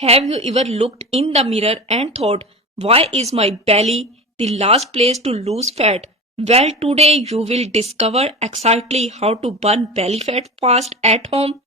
Have you ever looked in the mirror and thought, why is my belly the last place to lose fat? Well, today you will discover exactly how to burn belly fat fast at home,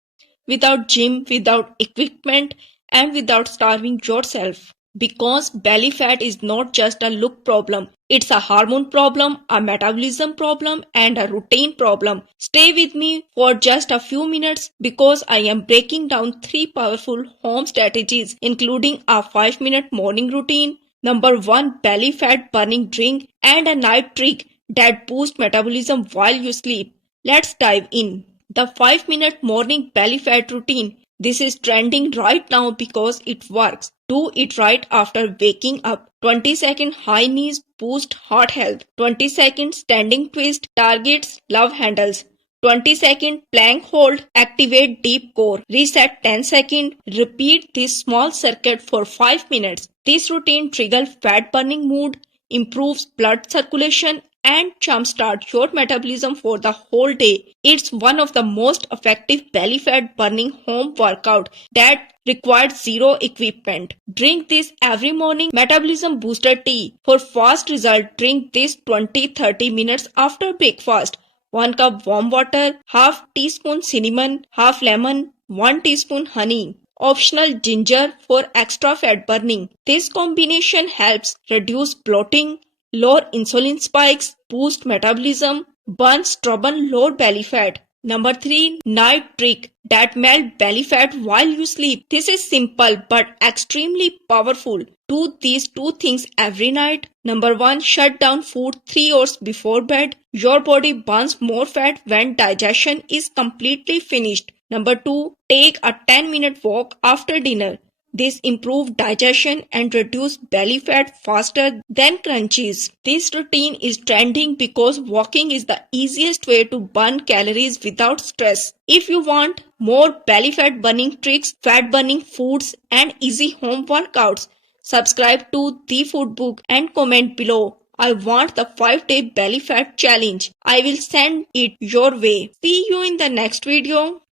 without gym, without equipment, and without starving yourself. Because belly fat is not just a look problem, it's a hormone problem, a metabolism problem, and a routine problem. Stay with me for just a few minutes because I am breaking down three powerful home strategies, including a 5-minute morning routine, number one belly fat burning drink, and a night trick that boosts metabolism while you sleep. Let's dive in. The 5-minute morning belly fat routine. This is trending right now because it works. Do it right after waking up. 20-second high knees boost heart health. 20-second standing twist targets love handles. 20-second plank hold activate deep core. Reset 10-second. Repeat this small circuit for 5 minutes. This routine triggers fat burning mood, improves blood circulation, and jumpstart your metabolism for the whole day. It's one of the most effective belly fat burning home workout that requires zero equipment. Drink this every morning. Metabolism booster tea. For fast result, drink this 20-30 minutes after breakfast. 1 cup warm water, half teaspoon cinnamon, half lemon, 1 teaspoon honey. Optional ginger for extra fat burning. This combination helps reduce bloating, lower insulin spikes, boost metabolism, burn stubborn low belly fat. Number 3. Night trick that melt belly fat while you sleep. This is simple but extremely powerful. Do these two things every night. Number 1. Shut down food 3 hours before bed. Your body burns more fat when digestion is completely finished. Number 2. Take a 10-minute walk after dinner. This improves digestion and reduces belly fat faster than crunchies. This routine is trending because walking is the easiest way to burn calories without stress. If you want more belly fat burning tricks, fat burning foods, and easy home workouts, subscribe to The Food Book and comment below. I want the 5-day belly fat challenge. I will send it your way. See you in the next video.